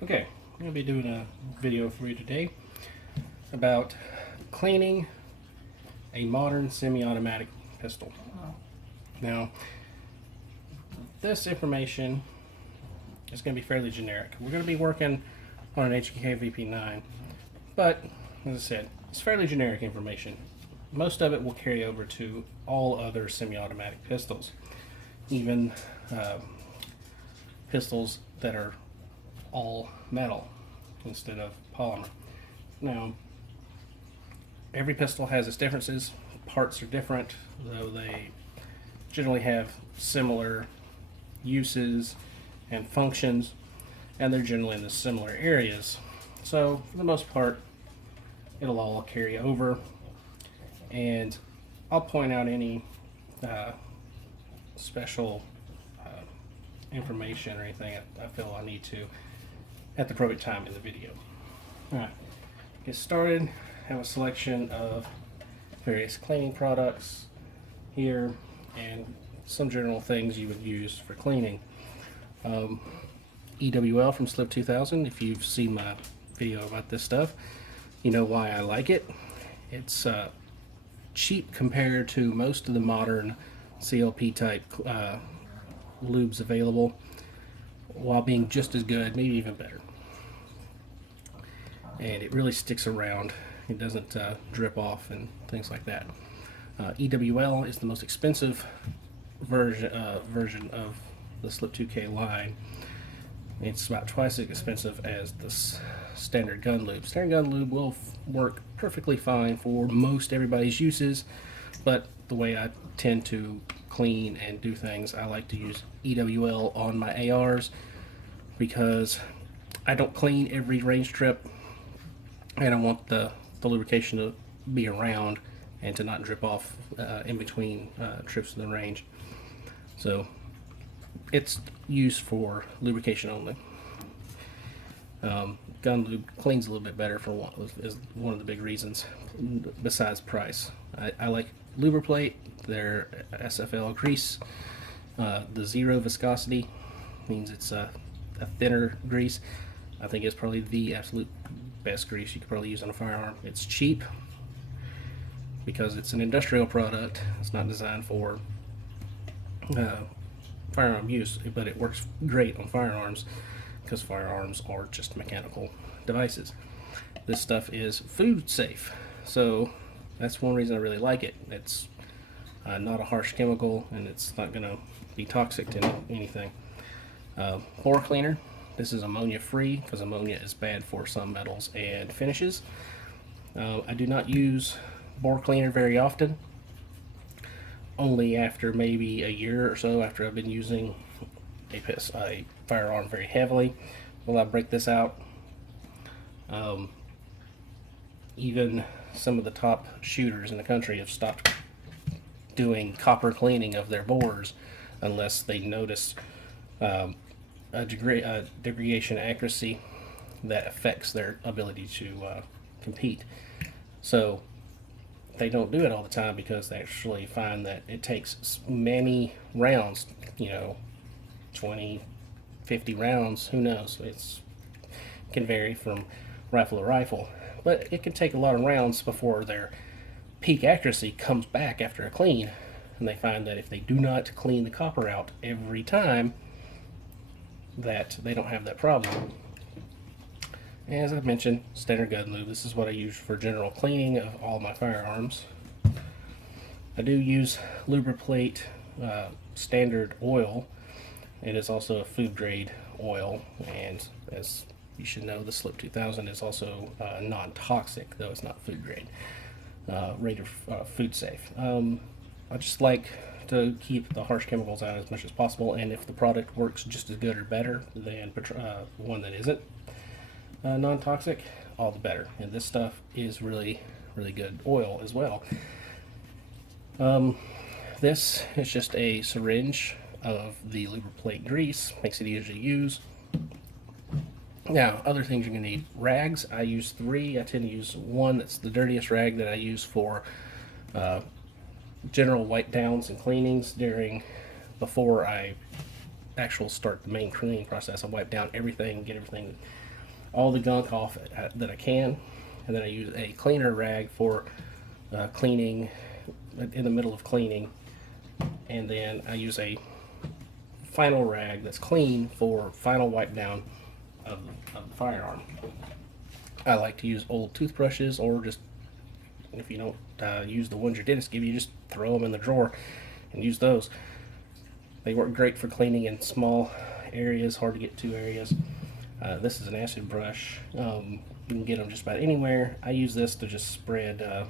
Okay, I'm going to be doing a video for you today about cleaning a modern semi-automatic pistol. Now, this information is going to be fairly generic. We're going to be working on an H&K VP9, but as I said, it's fairly generic information. Most of it will carry over to all other semi-automatic pistols, even pistols that are all metal instead of polymer. Now, every pistol has its differences. Parts are different, though they generally have similar uses and functions, and they're generally in the similar areas. So, for the most part, it'll all carry over, and I'll point out any special information or anything I feel I need to at the appropriate time in the video. Alright, get started. Have a selection of various cleaning products here and some general things you would use for cleaning. EWL from Slip 2000. If you've seen my video about this stuff, you know why I like it. It's cheap compared to most of the modern CLP type lubes available, while being just as good, maybe even better. And it really sticks around. It doesn't drip off and things like that. EWL is the most expensive version of the Slip 2K line. It's about twice as expensive as the standard gun lube. Standard gun lube will work perfectly fine for most everybody's uses, but the way I tend to clean and do things, I like to use EWL on my ARs because I don't clean every range trip, and I want the lubrication to be around and to not drip off in between trips to the range. So it's used for lubrication only. Gun lube cleans a little bit better for is one of the big reasons, besides price. I like Lubriplate, their SFL grease. The zero viscosity means it's a thinner grease. I think it's probably the absolute best grease you could probably use on a firearm. It's cheap because it's an industrial product. It's not designed for firearm use, but it works great on firearms because firearms are just mechanical devices. This stuff is food safe, so that's one reason I really like it. It's not a harsh chemical, and it's not going to be toxic to anything. Bore cleaner. This is ammonia free because ammonia is bad for some metals and finishes. I do not use bore cleaner very often. Only after maybe a year or so after I've been using a firearm very heavily will I break this out. Even some of the top shooters in the country have stopped doing copper cleaning of their bores unless they notice a degradation accuracy that affects their ability to compete. So they don't do it all the time because they actually find that it takes many rounds, 20, 50 rounds, who knows. It can vary from rifle to rifle, but it can take a lot of rounds before their peak accuracy comes back after a clean, and they find that if they do not clean the copper out every time, that they don't have that problem. As I mentioned, standard gun lube. This is what I use for general cleaning of all my firearms. I do use Lubriplate standard oil. It is also a food grade oil, and as you should know, the Slip 2000 is also non-toxic, though it's not food grade. Rated food safe. I just like to keep the harsh chemicals out as much as possible, and if the product works just as good or better than one that isn't non-toxic, all the better. And this stuff is really good oil as well. This is just a syringe of the Lubriplate grease, makes it easier to use. Now, other things you're going to need: rags. I use 3. I tend to use one that's the dirtiest rag that I use for general wipe downs and cleanings before I actually start the main cleaning process. I wipe down everything, get everything all the gunk off that I can, and then I use a cleaner rag for cleaning in the middle of cleaning, and then I use a final rag that's clean for final wipe down of the firearm. I like to use old toothbrushes, or just if you don't use the ones your dentist give you, just throw them in the drawer and use those. They work great for cleaning in small areas, hard to get to areas. This is an acid brush. You can get them just about anywhere. I use this to just spread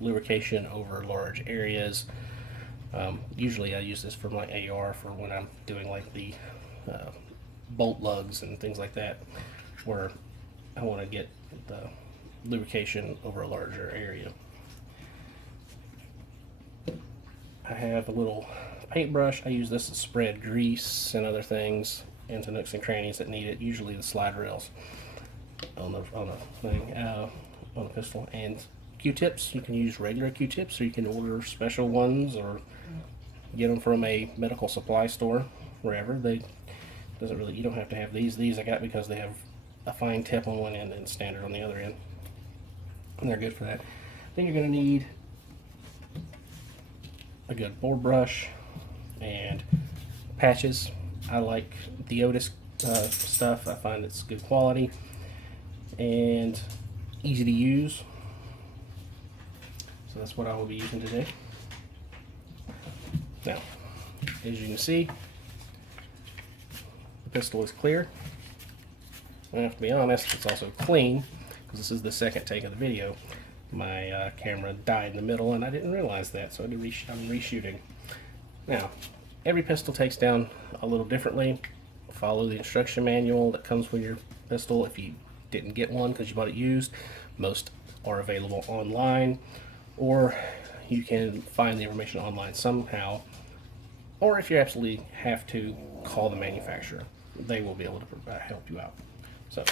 lubrication over large areas. Usually I use this for my AR for when I'm doing like the bolt lugs and things like that, where I want to get the lubrication over a larger area. I have a little paintbrush. I use this to spread grease and other things into nooks and crannies that need it, usually the slide rails on the pistol. And Q-tips, you can use regular Q-tips, or you can order special ones or get them from a medical supply store, wherever. You don't have to have these. These I got because they have a fine tip on one end and standard on the other end, and they're good for that. Then you're going to need a good board brush and patches. I like the Otis stuff. I find it's good quality and easy to use. So that's what I will be using today. Now, as you can see, the pistol is clear. I have to be honest, it's also clean, because this is the second take of the video. My camera died in the middle and I didn't realize that, so I'm reshooting. Now, every pistol takes down a little differently. Follow the instruction manual that comes with your pistol. If you didn't get one because you bought it used, most are available online, or you can find the information online somehow, or if you absolutely have to, call the manufacturer. They will be able to help you out. So,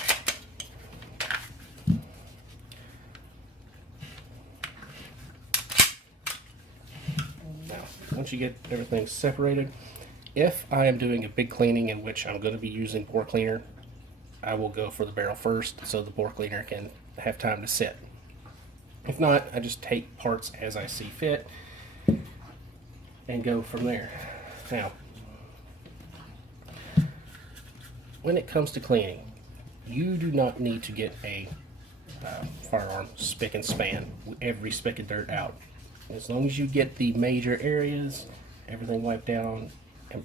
now, once you get everything separated, if I am doing a big cleaning in which I'm going to be using bore cleaner, I will go for the barrel first so the bore cleaner can have time to sit. If not, I just take parts as I see fit and go from there. Now, when it comes to cleaning, you do not need to get a firearm spick and span with every speck of dirt out. As long as you get the major areas, everything wiped down,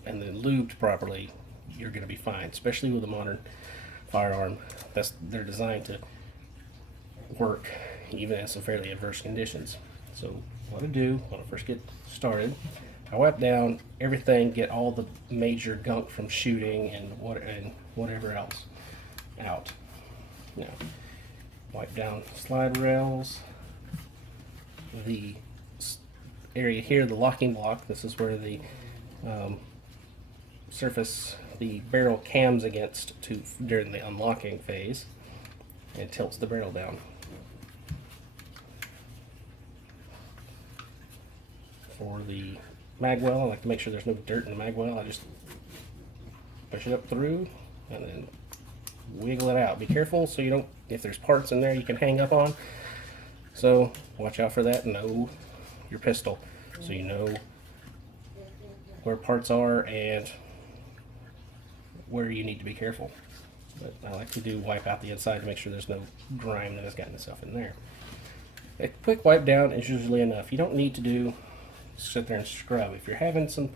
and then lubed properly, you're going to be fine. Especially with a modern firearm, they're designed to work even in some fairly adverse conditions. So what I do when I first get started, I wipe down everything, get all the major gunk from shooting and whatever else out. Now, wipe down slide rails, the area here, the locking block. This is where the surface the barrel cams against during the unlocking phase, and tilts the barrel down. For the mag well, I like to make sure there's no dirt in the mag well. I just push it up through and then wiggle it out. Be careful so you don't, if there's parts in there you can hang up on. So watch out for that. Know your pistol so you know where parts are and where you need to be careful. But I like to wipe out the inside to make sure there's no grime that has gotten itself in there. A quick wipe down is usually enough. You don't need to sit there and scrub. If you're having some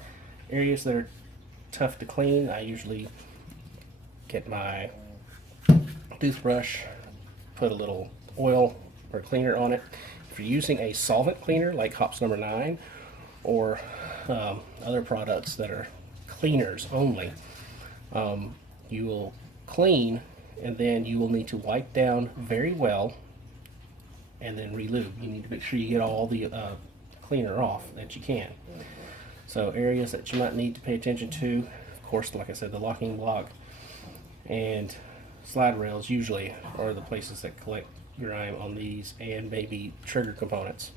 areas that are tough to clean, I usually get my toothbrush, put a little oil or cleaner on it. If you're using a solvent cleaner like Hops number 9 or other products that are cleaners only, you will clean and then you will need to wipe down very well and then re-lube. You need to make sure you get all the cleaner off that you can. So areas that you might need to pay attention to, of course, like I said, the locking block and slide rails usually are the places that collect grime on these, and maybe trigger components.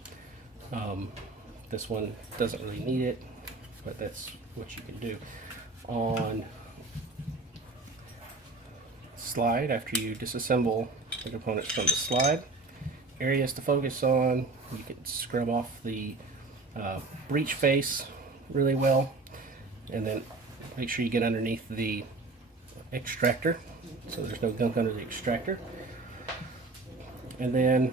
This one doesn't really need it, but that's what you can do. On slide after you disassemble the components from the slide. Areas to focus on: you can scrub off the breech face really well, and then make sure you get underneath the extractor so there's no gunk under the extractor, and then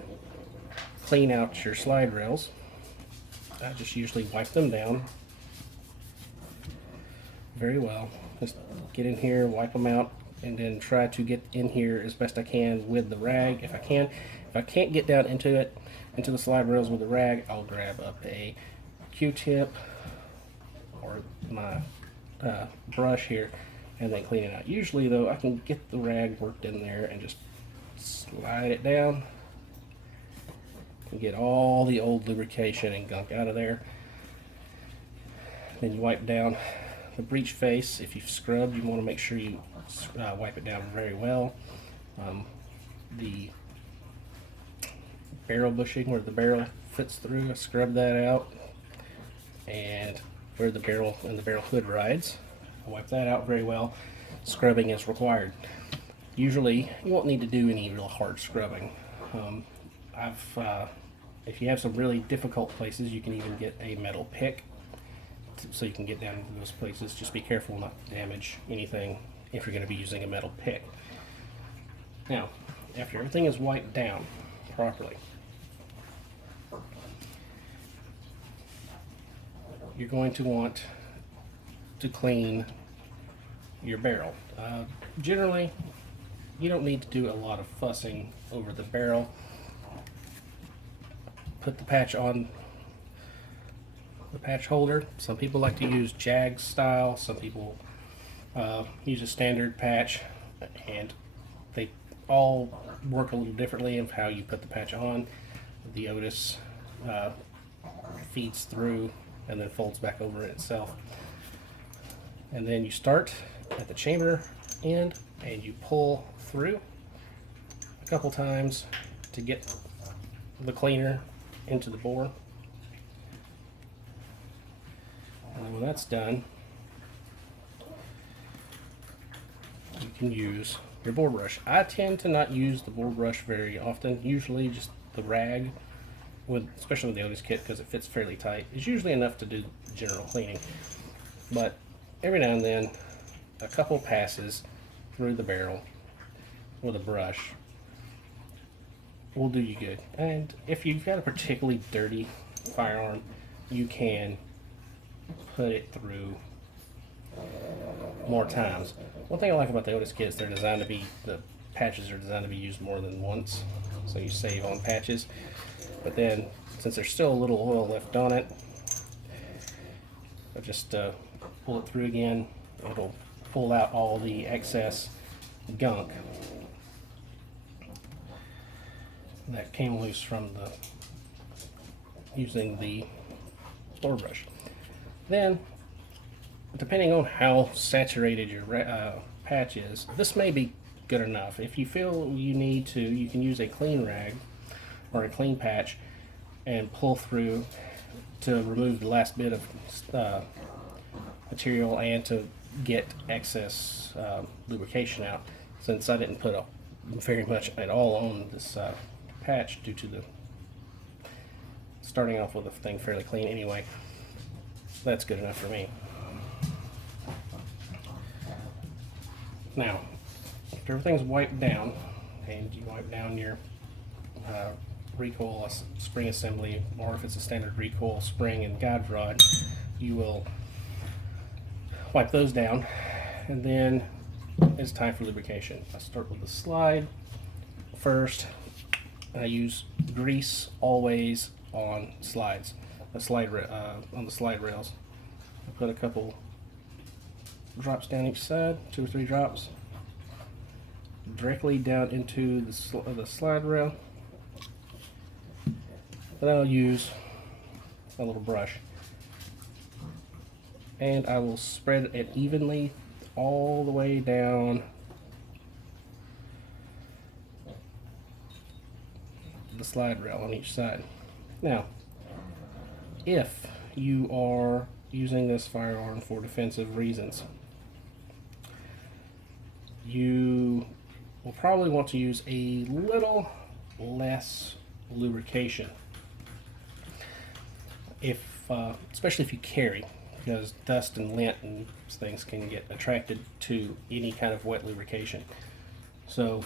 clean out your slide rails. I just usually wipe them down very well. Just get in here, wipe them out, and then try to get in here as best I can with the rag if I can. If I can't get down into the slide rails with the rag, I'll grab up a Q-tip or my brush here and then clean it out. Usually though, I can get the rag worked in there and just slide it down and get all the old lubrication and gunk out of there. Then you wipe down the breech face. If you've scrubbed, you want to make sure you wipe it down very well. The barrel bushing where the barrel fits through, I scrub that out, and where the barrel and the barrel hood rides, I wipe that out very well. Scrubbing is required. Usually you won't need to do any real hard scrubbing. If you have some really difficult places, you can even get a metal pick so you can get down into those places. Just be careful not to damage anything if you're going to be using a metal pick. Now, after everything is wiped down properly, you're going to want to clean your barrel. Generally, you don't need to do a lot of fussing over the barrel. Put the patch on the patch holder. Some people like to use Jag style. Some people use a standard patch, and they all work a little differently of how you put the patch on. The Otis feeds through and then folds back over itself. And then you start at the chamber end and you pull through a couple times to get the cleaner into the bore. And when that's done, you can use your bore brush. I tend to not use the bore brush very often. Usually just the rag, especially with the Otis kit, because it fits fairly tight, is usually enough to do general cleaning. But every now and then, a couple passes through the barrel with a brush will do you good. And if you've got a particularly dirty firearm, you can put it through more times. One thing I like about the Otis kits, the patches are designed to be used more than once, so you save on patches. But then, since there's still a little oil left on it, I just pull it through again. It'll pull out all the excess gunk that came loose from using the bore brush. Then, depending on how saturated your patch is, this may be good enough. If you feel you need to, you can use a clean rag or a clean patch and pull through to remove the last bit of material and to get excess lubrication out. Since I didn't put very much at all on this patch due to the starting off with a thing fairly clean anyway, that's good enough for me. Now, after everything's wiped down, and you wipe down your recoil spring assembly, or if it's a standard recoil spring and guide rod, you will wipe those down, and then it's time for lubrication. I start with the slide first. I use grease always on slides, on the slide rails. I put a couple drops down each side, 2 or 3 drops, directly down into the slide rail. Then I'll use a little brush, and I will spread it evenly all the way down the slide rail on each side. Now, if you are using this firearm for defensive reasons, you will probably want to use a little less lubrication, especially if you carry, because dust and lint and things can get attracted to any kind of wet lubrication. So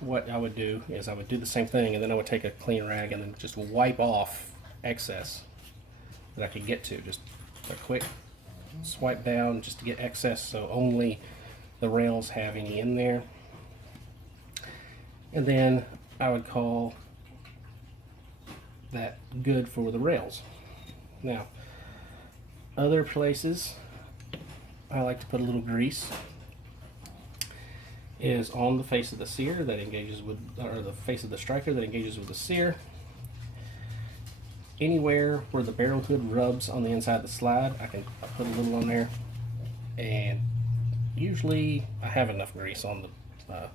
what I would do is I would do the same thing, and then I would take a clean rag and then just wipe off excess that I could get to. Just a quick swipe down just to get excess, so only the rails have any in there. And then I would call that good for the rails. Now, other places I like to put a little grease is on the face of the sear that engages with, or the face of the striker that engages with the sear. Anywhere where the barrel hood rubs on the inside of the slide, I put a little on there, and usually I have enough grease on the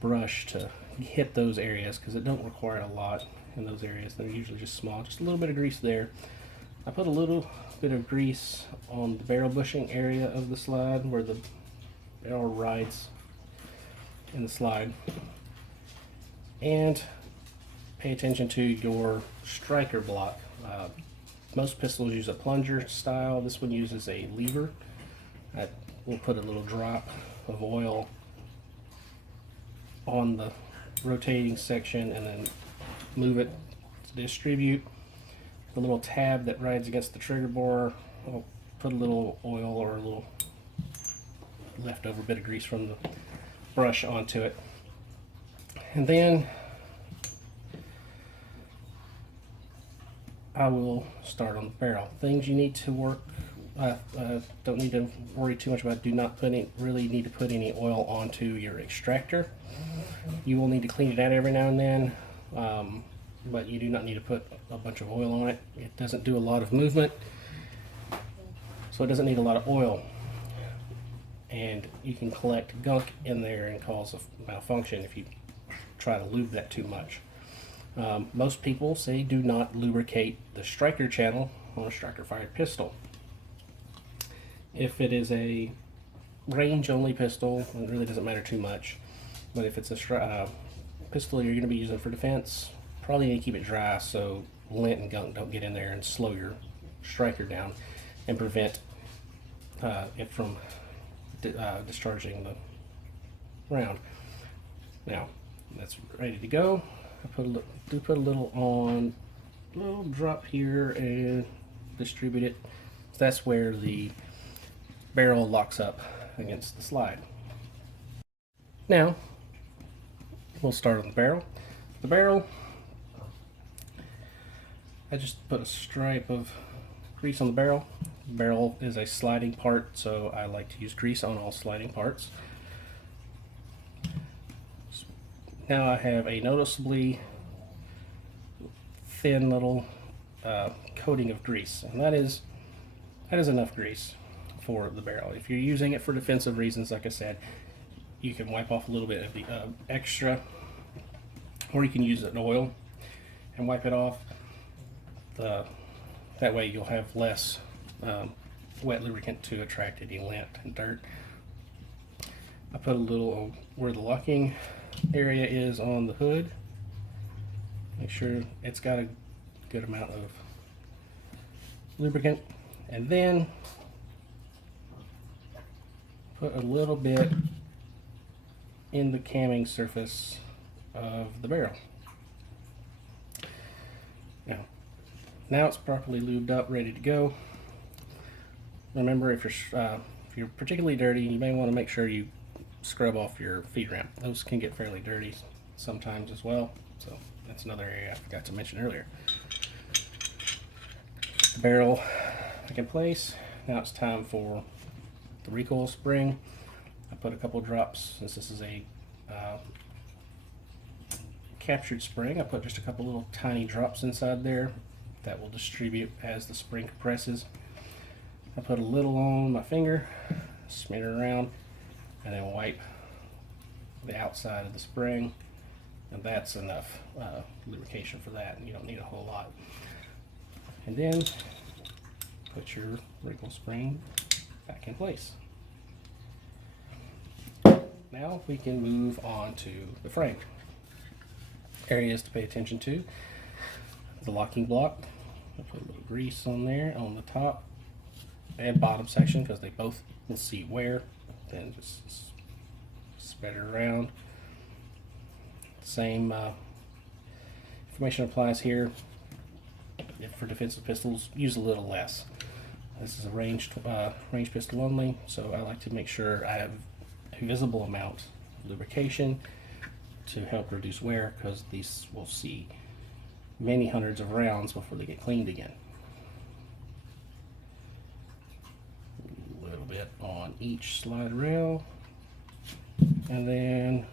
brush to hit those areas, because it don't require a lot in those areas. They're usually just small. Just a little bit of grease there. I put a little bit of grease on the barrel bushing area of the slide where the barrel rides in the slide. And pay attention to your striker block. Most pistols use a plunger style. This one uses a lever. I will put a little drop of oil on the rotating section and then move it to distribute. The little tab that rides against the trigger bar, I'll put a little oil or a little leftover bit of grease from the brush onto it. And then I will start on the barrel. Things you need to work, don't need to worry too much about. Do not really need to put any oil onto your extractor. You will need to clean it out every now and then, but you do not need to put a bunch of oil on it. It doesn't do a lot of movement, so it doesn't need a lot of oil. And you can collect gunk in there and cause a malfunction if you try to lube that too much. Most people say do not lubricate the striker channel on a striker fired pistol. If it is a range only pistol, it really doesn't matter too much. But if it's a pistol you're going to be using for defense, probably need to keep it dry so lint and gunk don't get in there and slow your striker down and prevent it from discharging the round. Now that's ready to go. I put a little on, a little drop here and distribute it. So that's where the barrel locks up against the slide. Now we'll start on the barrel. The barrel, I just put a stripe of grease on the barrel. The barrel is a sliding part, so I like to use grease on all sliding parts. Now I have a noticeably thin little coating of grease, and that is enough grease for the barrel. If you're using it for defensive reasons, like I said, you can wipe off a little bit of the extra, or you can use an oil and wipe it off. That way you'll have less wet lubricant to attract any lint and dirt. I put a little where the locking area is on the hood. Make sure it's got a good amount of lubricant, and then put a little bit in the camming surface of the barrel. Now it's properly lubed up, ready to go. Remember, if you're particularly dirty, you may want to make sure you scrub off your feed ramp. Those can get fairly dirty sometimes as well, so that's another area I forgot to mention earlier. The barrel back in place. Now it's time for the recoil spring. I put a couple drops, since this is a captured spring. I put just a couple little tiny drops inside there that will distribute as the spring compresses. I put a little on my finger, smear it around, and then wipe the outside of the spring, and that's enough lubrication for that, and you don't need a whole lot. And then put your recoil spring back in place. Now we can move on to the frame. Areas to pay attention to: the locking block. I'll put a little grease on there on the top and bottom section because they both will see wear. Then just spread it around. Same information applies here. If for defensive pistols, use a little less. This is a ranged pistol only, so I like to make sure I have a visible amount of lubrication to help reduce wear, because these will see many hundreds of rounds before they get cleaned again. A little bit on each slide rail, and then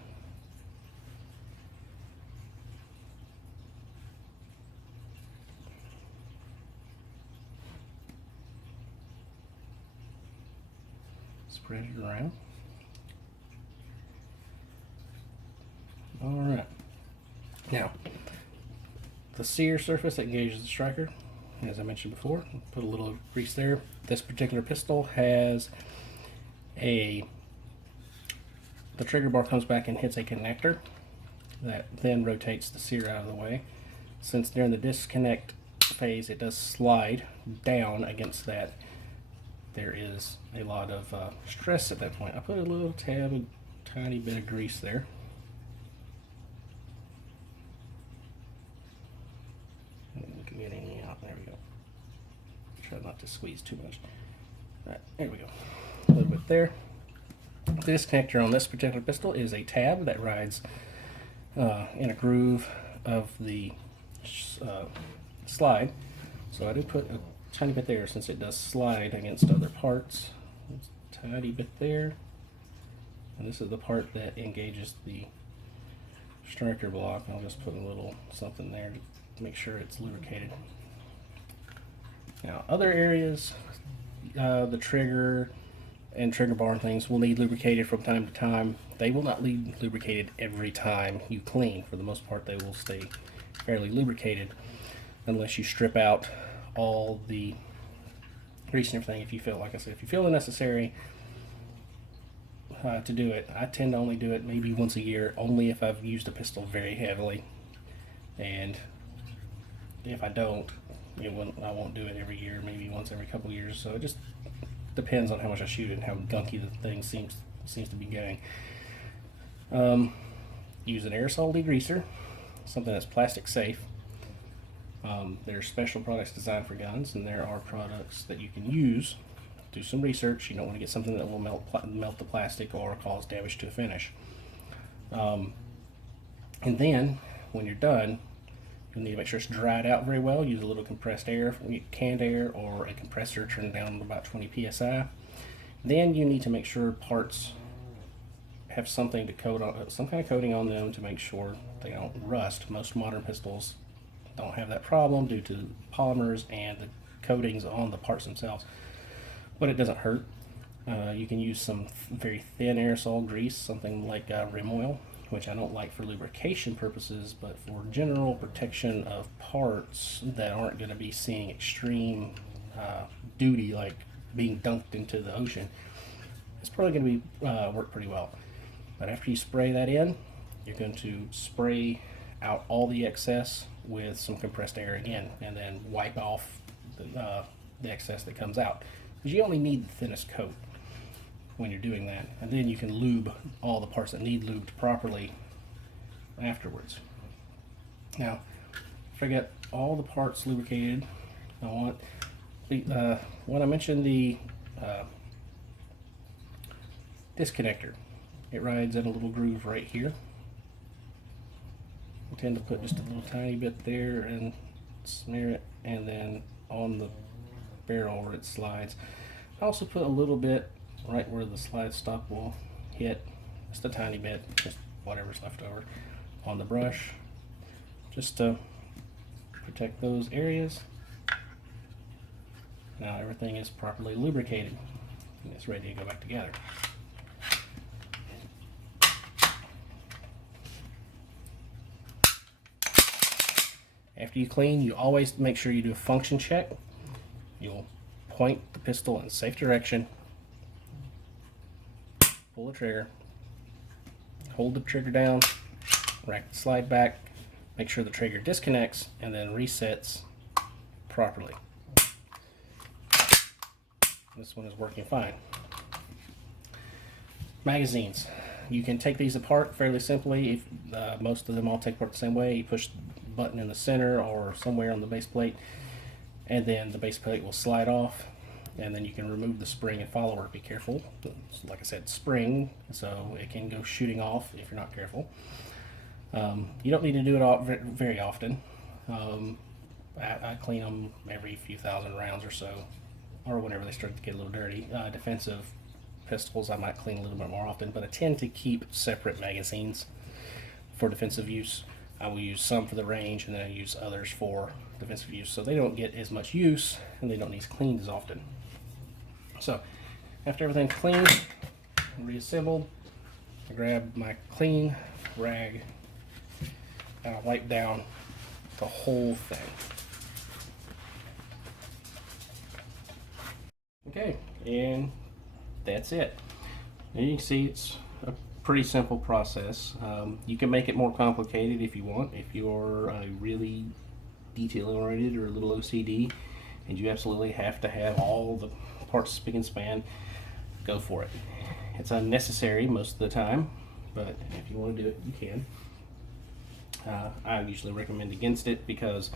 spread it around. All right. Now, the sear surface that engages the striker, as I mentioned before, put a little grease there. This particular pistol has the trigger bar comes back and hits a connector that then rotates the sear out of the way. Since during the disconnect phase it does slide down against that, there is a lot of stress at that point. I put a little tiny bit of grease there. Getting out. There we go. Try not to squeeze too much. All right, there we go. A little bit there. This connector on this particular pistol is a tab that rides in a groove of the slide. So I did put a tiny bit there since it does slide against other parts. Tiny bit there. And this is the part that engages the striker block. I'll just put a little something there to make sure it's lubricated. Now, other areas, the trigger and trigger bar and things will need lubricated from time to time. They will not need lubricated every time you clean. For the most part, they will stay fairly lubricated unless you strip out all the grease and everything. If you feel, like I said, if you feel it necessary to do it, I tend to only do it maybe once a year, only if I've used a pistol very heavily. And if I don't, I won't do it every year, maybe once every couple years. So it just depends on how much I shoot and how gunky the thing seems to be going. Use an aerosol degreaser, something that's plastic safe. There are special products designed for guns, and there are products that you can use. Do some research. You don't want to get something that will melt the plastic or cause damage to a finish. And then, when you're done, you'll need to make sure it's dried out very well. Use a little compressed air, canned air, or a compressor turned down to about 20 psi. Then you need to make sure parts have something to coat on, some kind of coating on them to make sure they don't rust. Most modern pistols don't have that problem due to polymers and the coatings on the parts themselves, but it doesn't hurt. You can use some very thin aerosol grease, something like rim oil, which I don't like for lubrication purposes, but for general protection of parts that aren't going to be seeing extreme duty, like being dunked into the ocean, it's probably going to be work pretty well. But after you spray that in, you're going to spray out all the excess with some compressed air again, and then wipe off the excess that comes out, because you only need the thinnest coat when you're doing that, and then you can lube all the parts that need lubed properly afterwards. Now, if I get all the parts lubricated, I want when I mentioned the disconnector, it rides in a little groove right here. I tend to put just a little tiny bit there and smear it, and then on the barrel where it slides. I also put a little bit right where the slide stop will hit, just a tiny bit, just whatever's left over, on the brush, just to protect those areas. Now everything is properly lubricated and it's ready to go back together. After you clean, you always make sure you do a function check. You'll point the pistol in a safe direction, pull the trigger, hold the trigger down, rack the slide back, make sure the trigger disconnects, and then resets properly. This one is working fine. Magazines. You can take these apart fairly simply. If, most of them all take apart the same way. You push the button in the center or somewhere on the base plate, and then the base plate will slide off, and then you can remove the spring and follower. Be careful. Like I said, spring, so it can go shooting off if you're not careful. You don't need to do it all very often. I clean them every few thousand rounds or so, or whenever they start to get a little dirty. Defensive pistols I might clean a little bit more often, but I tend to keep separate magazines for defensive use. I will use some for the range, and then I use others for defensive use, so they don't get as much use and they don't need cleaned as often. So after everything's cleaned and reassembled, I grab my clean rag and I wipe down the whole thing. Okay, and that's it. And you can see it's a pretty simple process. You can make it more complicated if you want. If you're really detail oriented or a little OCD and you absolutely have to have all the parts spick and span, go for it. It's unnecessary most of the time, but if you want to do it, you can. I usually recommend against it because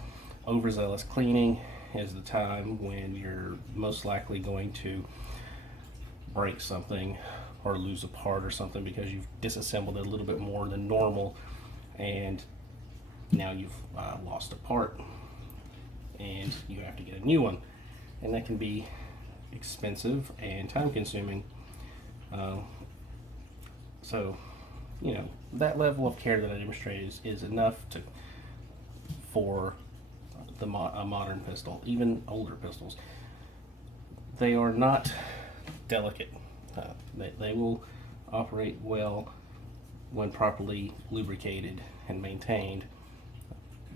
overzealous cleaning is the time when you're most likely going to break something or lose a part or something because you've disassembled it a little bit more than normal, and now you've lost a part and you have to get a new one, and that can be expensive and time consuming. So you know, that level of care that I demonstrate is enough for a modern pistol. Even older pistols, they are not delicate. They will operate well when properly lubricated and maintained.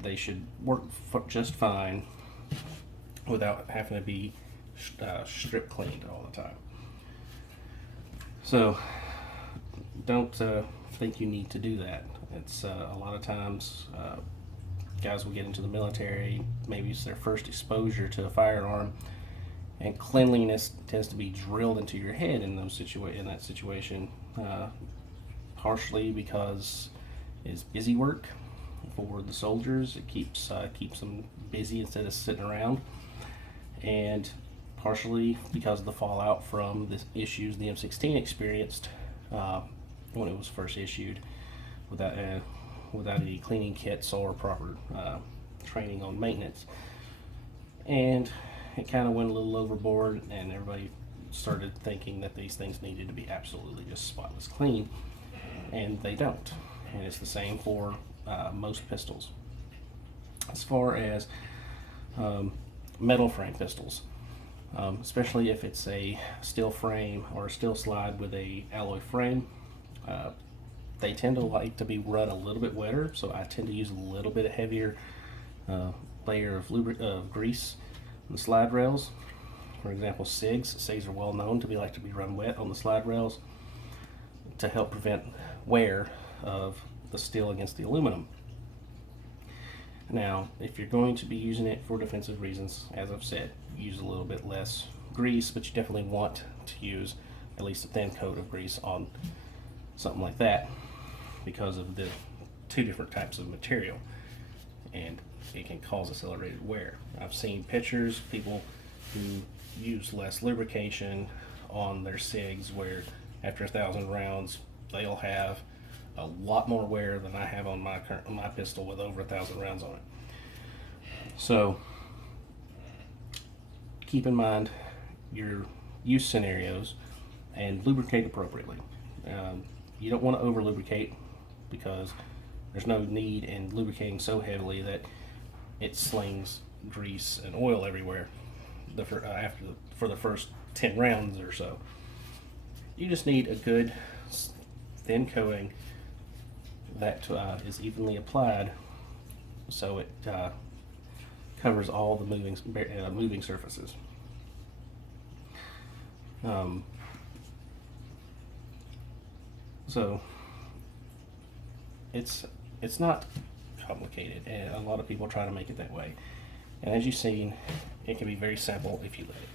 They should work just fine without having to be strip cleaned all the time. So don't think you need to do that. It's a lot of times guys will get into the military, maybe it's their first exposure to a firearm, and cleanliness tends to be drilled into your head in that situation, partially because it's busy work for the soldiers. It keeps them busy instead of sitting around, and partially because of the fallout from the issues the M16 experienced when it was first issued, without any cleaning kits or proper training on maintenance. And it kind of went a little overboard, and everybody started thinking that these things needed to be absolutely just spotless clean, and they don't. And it's the same for most pistols. As far as metal frame pistols, especially if it's a steel frame or a steel slide with a alloy frame, they tend to like to be run a little bit wetter, so I tend to use a little bit heavier layer of grease on the slide rails. For example, SIGs are well known to be run wet on the slide rails to help prevent wear of the steel against the aluminum. Now, if you're going to be using it for defensive reasons, as I've said, use a little bit less grease, but you definitely want to use at least a thin coat of grease on something like that because of the two different types of material, and it can cause accelerated wear. I've seen pictures, people who use less lubrication on their SIGs where after 1,000 rounds they'll have a lot more wear than I have on my pistol with over 1,000 rounds on it. So keep in mind your use scenarios and lubricate appropriately. You don't want to over lubricate because there's no need in lubricating so heavily that it slings grease and oil everywhere for the first 10 rounds or so. You just need a good thin coating that is evenly applied, so it covers all the moving surfaces. So it's not complicated, and a lot of people try to make it that way. And as you've seen, it can be very simple if you let it.